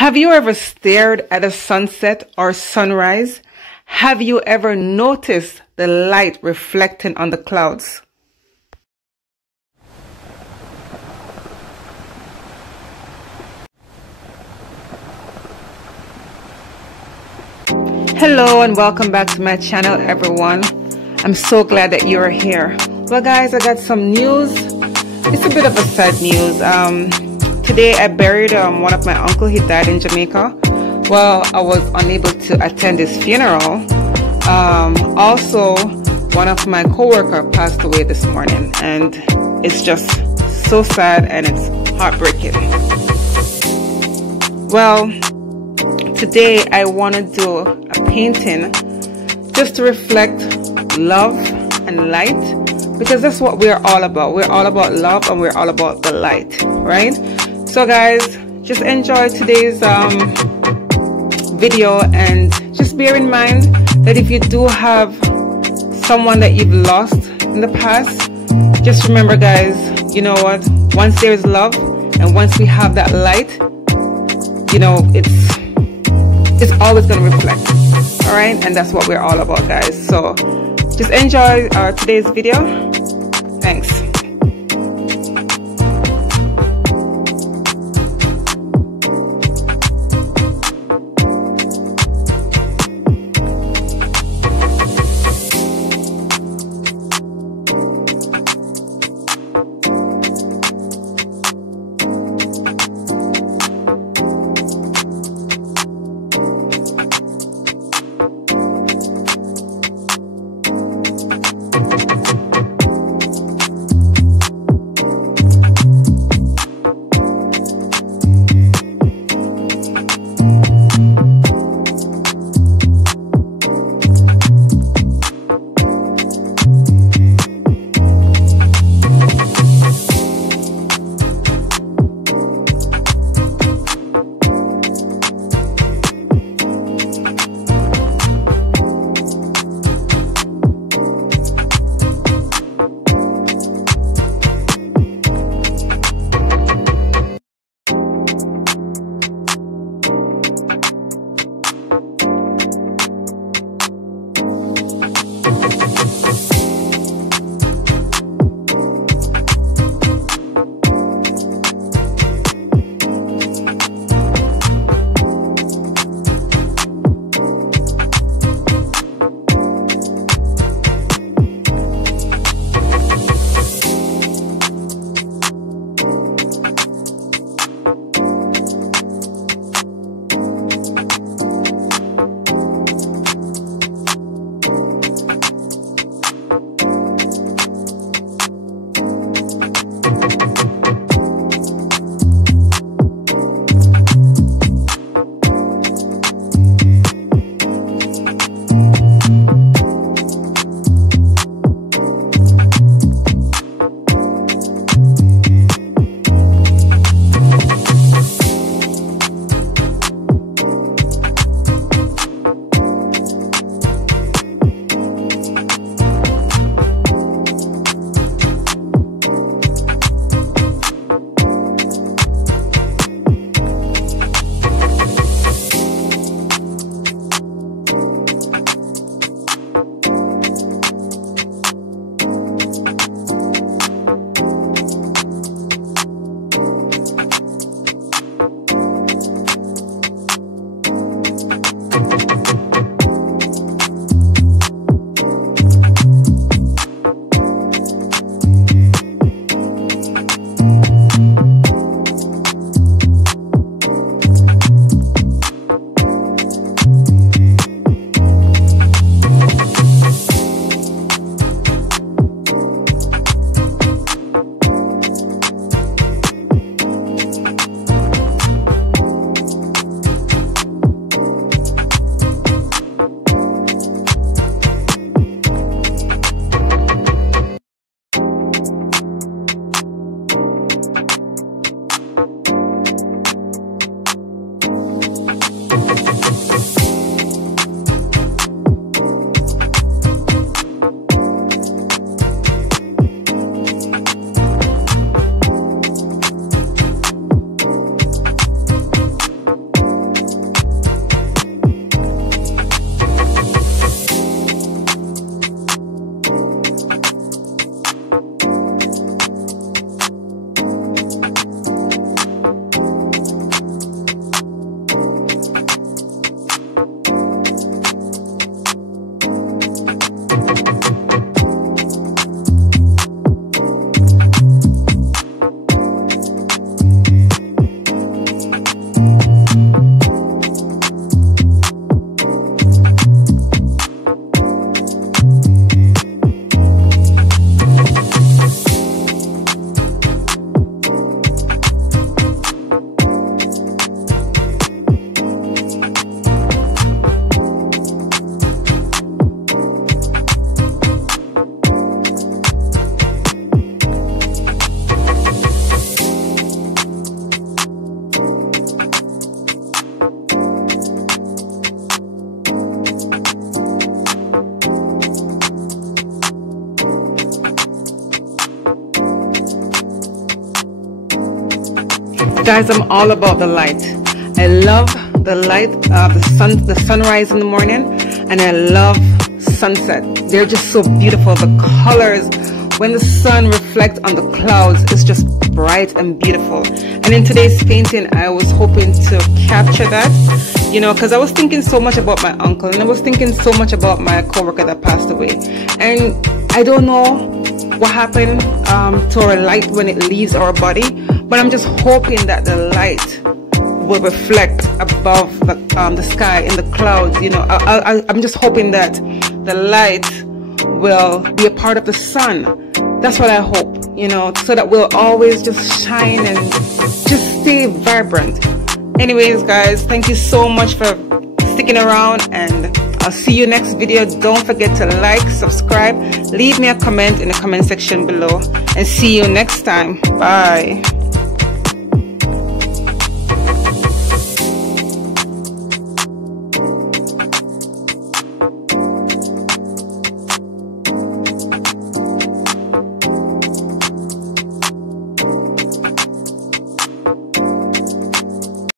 Have you ever stared at a sunset or sunrise? Have you ever noticed the light reflecting on the clouds? Hello and welcome back to my channel, everyone. I'm so glad that you're here. Well guys, I got some news. It's a bit of a sad news. Today I buried one of my uncles. He died in Jamaica. Well, I was unable to attend his funeral. Also, one of my co-workers passed away this morning, and it's just so sad and it's heartbreaking. Well, today I want to do a painting just to reflect love and light, because that's what we're all about. We're all about love and we're all about the light, right? So guys, just enjoy today's video, and just bear in mind that if you do have someone that you've lost in the past, just remember guys, you know what, once there is love and once we have that light, you know, it's always going to reflect. All right, and that's what we're all about, guys. So just enjoy today's video. Thanks. Guys, I'm all about the light. I love the light of the sunrise in the morning, and I love sunset. They're just so beautiful. The colors when the sun reflects on the clouds is just bright and beautiful. And in today's painting, I was hoping to capture that, you know, because I was thinking so much about my uncle, and I was thinking so much about my coworker that passed away, and I don't know what happened to our light when it leaves our body, but I'm just hoping that the light will reflect above the sky in the clouds. You know, I'm just hoping that the light will be a part of the sun. That's what I hope, you know, so that we'll always just shine and just stay vibrant. Anyways, guys, thank you so much for sticking around, and I'll see you next video. Don't forget to like, subscribe, leave me a comment in the comment section below, and see you next time. Bye.